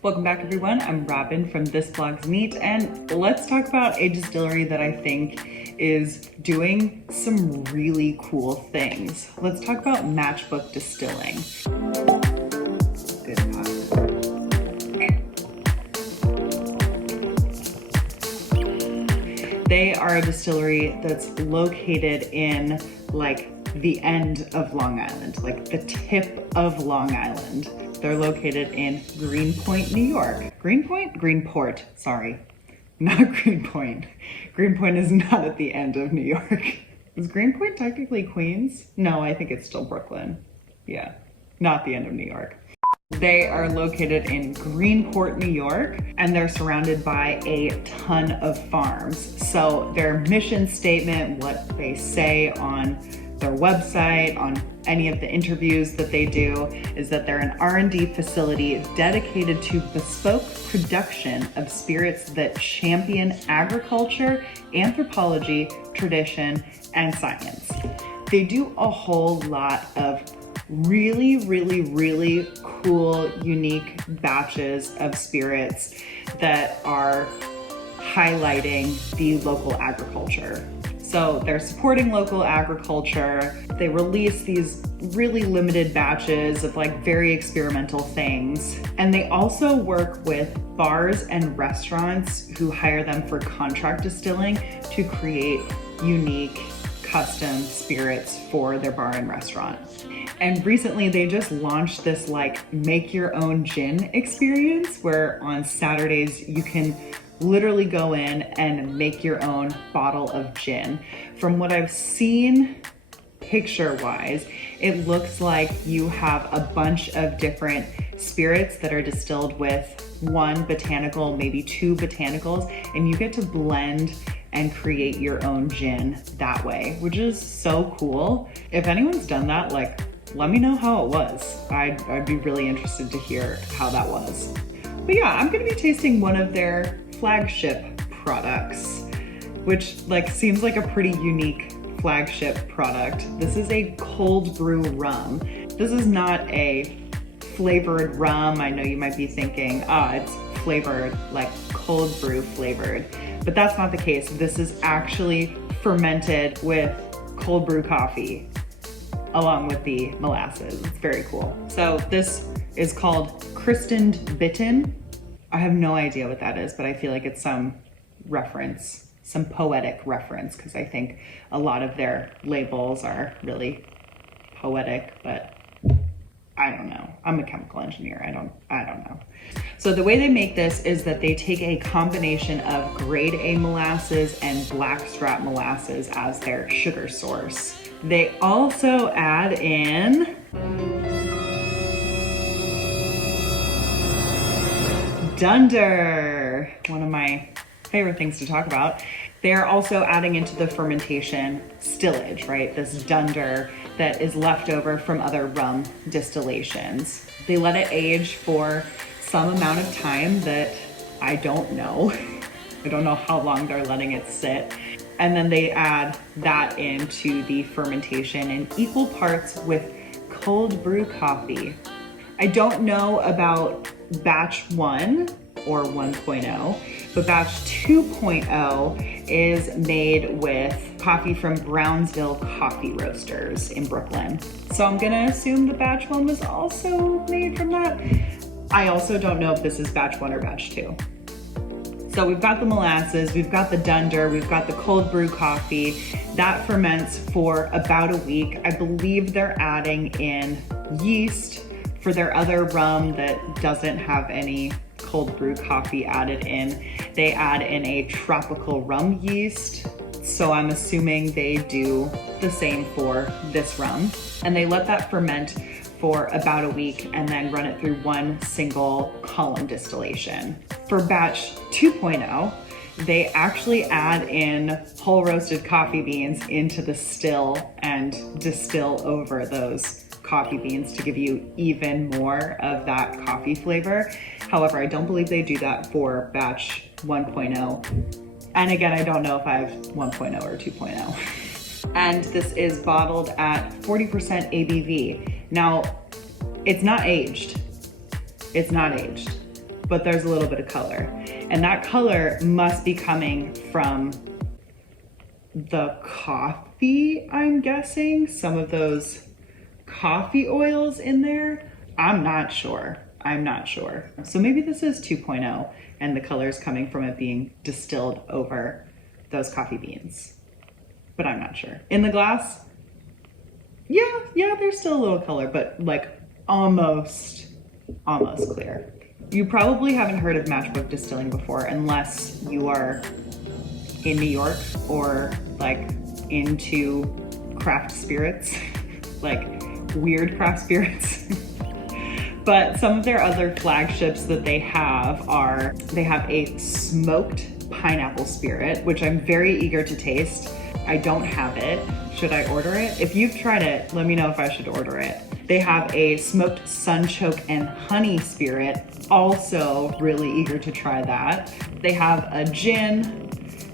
Welcome back everyone, I'm Robin from This Blog's Neat, and let's talk about a distillery that I think is doing some really cool things. Let's talk about Matchbook Distilling. Good pot. They are a distillery that's located in like the end of Long Island, like the tip of Long Island. They're located in Greenport, New York. Greenport, sorry. Not Greenpoint. Greenpoint is not at the end of New York. Is Greenpoint technically Queens? No, I think it's still Brooklyn. Yeah, not the end of New York. They are located in Greenport, New York, and they're surrounded by a ton of farms. So their mission statement, what they say on their website, on any of the interviews that they do, is that they're an R&D facility dedicated to bespoke production of spirits that champion agriculture, anthropology, tradition, and science. They do a whole lot of really cool, unique batches of spirits that are highlighting the local agriculture. So they're supporting local agriculture. They release these really limited batches of like very experimental things. And they also work with bars and restaurants who hire them for contract distilling to create unique custom spirits for their bar and restaurant. And recently they just launched this like make your own gin experience where on Saturdays you can literally go in and make your own bottle of gin. From what I've seen picture-wise, it looks like you have a bunch of different spirits that are distilled with one botanical, maybe two botanicals, and you get to blend and create your own gin that way, which is so cool. If anyone's done that, like, let me know how it was. I'd be really interested to hear how that was. But yeah, I'm gonna be tasting one of their flagship products, which like seems like a pretty unique flagship product. This is a cold brew rum. This is not a flavored rum. I know you might be thinking, it's flavored, like cold brew flavored, but that's not the case. This is actually fermented with cold brew coffee along with the molasses. It's very cool. So this is called Kristend Bitten. I have no idea what that is, but I feel like it's some reference, some poetic reference, because I think a lot of their labels are really poetic, but I don't know. I'm a chemical engineer. I don't know. So the way they make this is that they take a combination of grade A molasses and blackstrap molasses as their sugar source. They also add in dunder, one of my favorite things to talk about. They're also adding into the fermentation stillage, right? This dunder that is left over from other rum distillations. They let it age for some amount of time that I don't know. I don't know how long they're letting it sit. And then they add that into the fermentation in equal parts with cold brew coffee. I don't know about batch 1 or 1.0, but batch 2.0 is made with coffee from Brownsville Coffee Roasters in Brooklyn. So I'm gonna assume the batch 1 was also made from that. I also don't know if this is batch 1 or batch 2. So we've got the molasses, we've got the dunder, we've got the cold brew coffee. That ferments for about a week. I believe they're adding in yeast for their other rum that doesn't have any cold brew coffee added in. They add in a tropical rum yeast. So I'm assuming they do the same for this rum. And they let that ferment for about a week and then run it through one single column distillation. For batch 2.0, they actually add in whole roasted coffee beans into the still and distill over those coffee beans to give you even more of that coffee flavor. However, I don't believe they do that for batch 1.0. And again, I don't know if I have 1.0 or 2.0. And this is bottled at 40% ABV. Now, it's not aged. It's not aged. but there's a little bit of color. And that color must be coming from the coffee, I'm guessing. Some of those coffee oils in there. I'm not sure. So maybe this is 2.0 and the color is coming from it being distilled over those coffee beans, but I'm not sure. In the glass, yeah, there's still a little color, but like almost clear. You probably haven't heard of Matchbook Distilling before unless you are in New York or like into craft spirits, like weird craft spirits. But some of their other flagships that they have are, they have a smoked pineapple spirit, which I'm very eager to taste. I don't have it. Should I order it? If you've tried it, let me know if I should order it. They have a smoked sunchoke and honey spirit, also really eager to try that. They have a gin,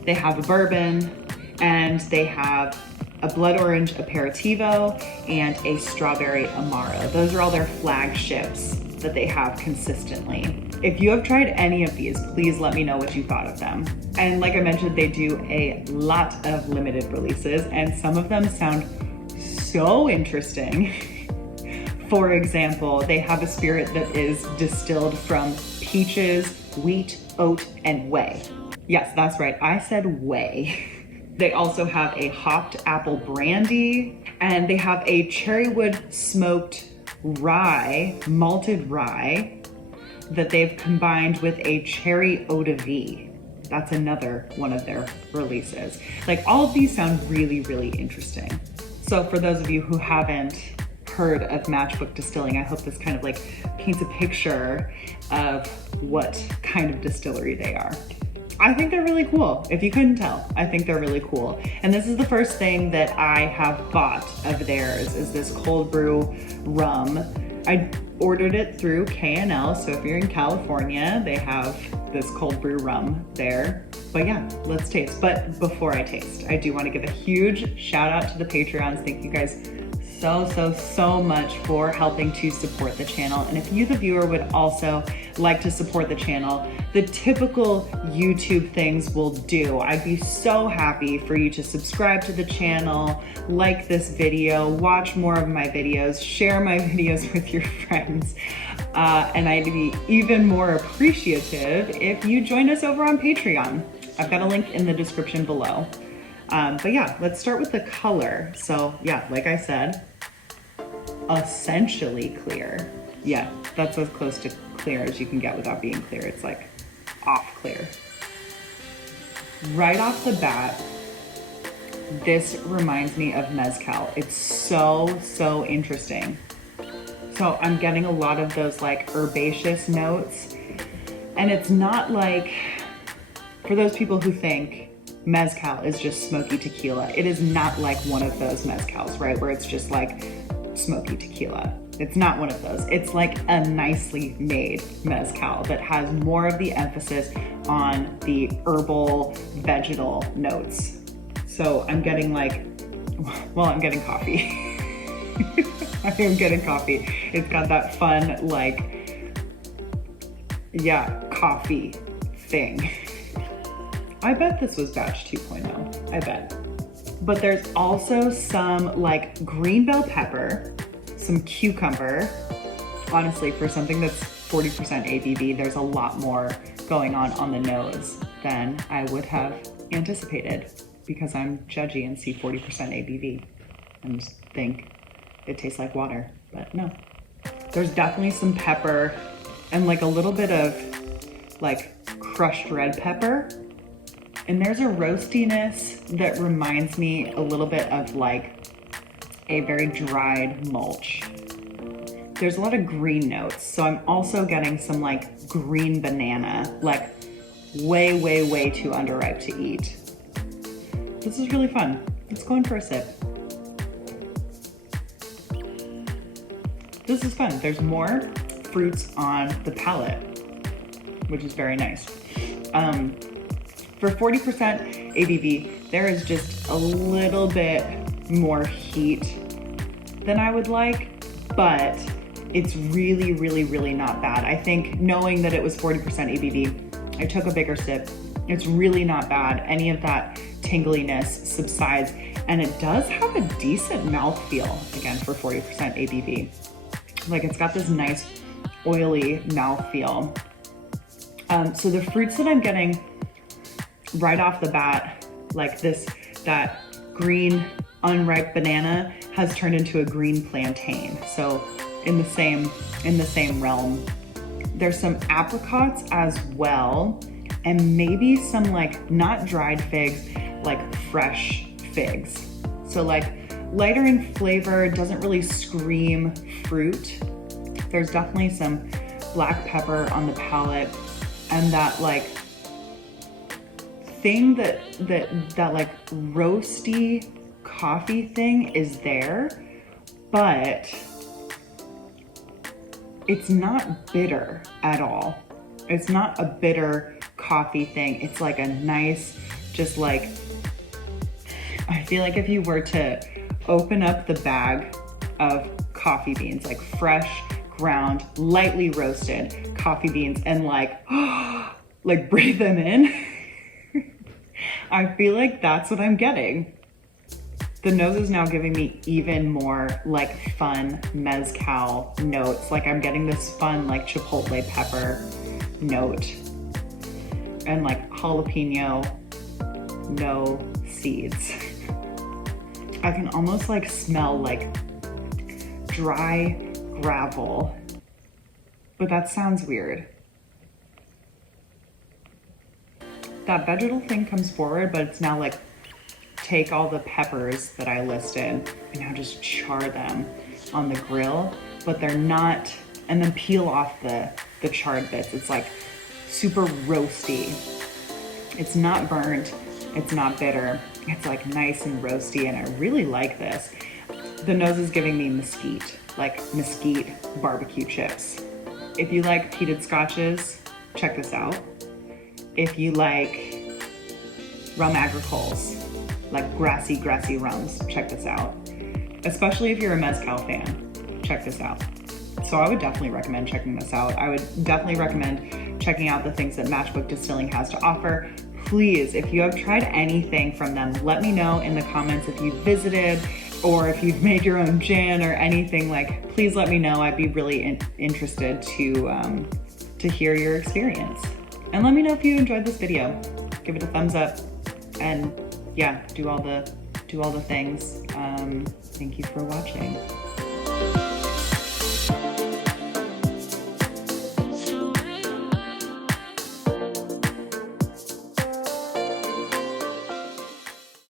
they have a bourbon, and they have a blood orange aperitivo and a strawberry amaro. Those are all their flagships that they have consistently. If you have tried any of these, please let me know what you thought of them. And like I mentioned, they do a lot of limited releases and some of them sound so interesting. For example, they have a spirit that is distilled from peaches, wheat, oat, and whey. Yes, that's right, I said whey. They also have a hopped apple brandy, and they have a cherrywood smoked rye, malted rye, that they've combined with a cherry eau de vie. That's another one of their releases. Like, all of these sound really, really interesting. So for those of you who haven't heard of Matchbook Distilling, I hope this kind of like paints a picture of what kind of distillery they are. I think they're really cool. If you couldn't tell, I think they're really cool. And this is the first thing that I have bought of theirs, is this Cold Brew Rum. I ordered it through K&L, so if you're in California, they have this Cold Brew Rum there. But yeah, let's taste. But before I taste, I do want to give a huge shout out to the Patreons. Thank you guys so much for helping to support the channel. And if you, the viewer, would also like to support the channel, the typical YouTube things will do. I'd be so happy for you to subscribe to the channel, like this video, watch more of my videos, share my videos with your friends. And I'd be even more appreciative if you join us over on Patreon. I've got a link in the description below. But yeah, let's start with the color. So yeah, like I said, essentially clear. Yeah, that's as close to clear as you can get without being clear. It's like off clear. Right off the bat, this reminds me of mezcal. It's so interesting. So I'm getting a lot of those like herbaceous notes, and it's not like, for those people who think mezcal is just smoky tequila, it is not like one of those mezcals, right? Where it's just like smoky tequila. It's not one of those. It's like a nicely made mezcal that has more of the emphasis on the herbal, vegetal notes. So I'm getting like, well, I'm getting coffee. I am getting coffee. It's got that fun, like, yeah, coffee thing. I bet this was batch 2.0, I bet. But there's also some like green bell pepper, some cucumber. Honestly, for something that's 40% ABV, there's a lot more going on the nose than I would have anticipated, because I'm judgy and see 40% ABV and just think it tastes like water, but no. There's definitely some pepper and like a little bit of like crushed red pepper. And there's a roastiness that reminds me a little bit of like a very dried mulch. There's a lot of green notes. So I'm also getting some like green banana, like way too underripe to eat. This is really fun. Let's go in for a sip. This is fun. There's more fruits on the palate, which is very nice. For 40% ABV, there is just a little bit more heat than I would like, but it's really, really, really not bad. I think knowing that it was 40% ABV, I took a bigger sip. It's really not bad. Any of that tingliness subsides, and it does have a decent mouthfeel, again, for 40% ABV. Like, it's got this nice oily mouthfeel. So the fruits that I'm getting right off the bat, like that green unripe banana has turned into a green plantain. So in the same realm. There's some apricots as well, and maybe some like not dried figs, like fresh figs. So like lighter in flavor, doesn't really scream fruit. There's definitely some black pepper on the palate, and that like thing that like roasty coffee thing is there, but it's not bitter at all. It's not a bitter coffee thing. It's like a nice, just like, I feel like if you were to open up the bag of coffee beans, like fresh, ground, lightly roasted coffee beans, and like, like breathe them in, I feel like that's what I'm getting. The nose is now giving me even more like fun mezcal notes. Like I'm getting this fun like chipotle pepper note, and like jalapeno, no seeds. I can almost like smell like dry gravel, but that sounds weird. That vegetal thing comes forward, but it's now like, take all the peppers that I listed and now just char them on the grill, but they're not, and then peel off the charred bits. It's like super roasty. It's not burnt, it's not bitter. It's like nice and roasty, and I really like this. The nose is giving me mesquite, like mesquite barbecue chips. If you like peated scotches, check this out. If you like rum agricoles, like grassy rums, check this out. Especially if you're a mezcal fan, check this out. So I would definitely recommend checking this out. I would definitely recommend checking out the things that Matchbook Distilling has to offer. Please, if you have tried anything from them, let me know in the comments if you've visited or if you've made your own gin or anything. Like, please let me know. I'd be really interested to hear your experience. And let me know if you enjoyed this video. Give it a thumbs up, and yeah, do all the things. Thank you for watching.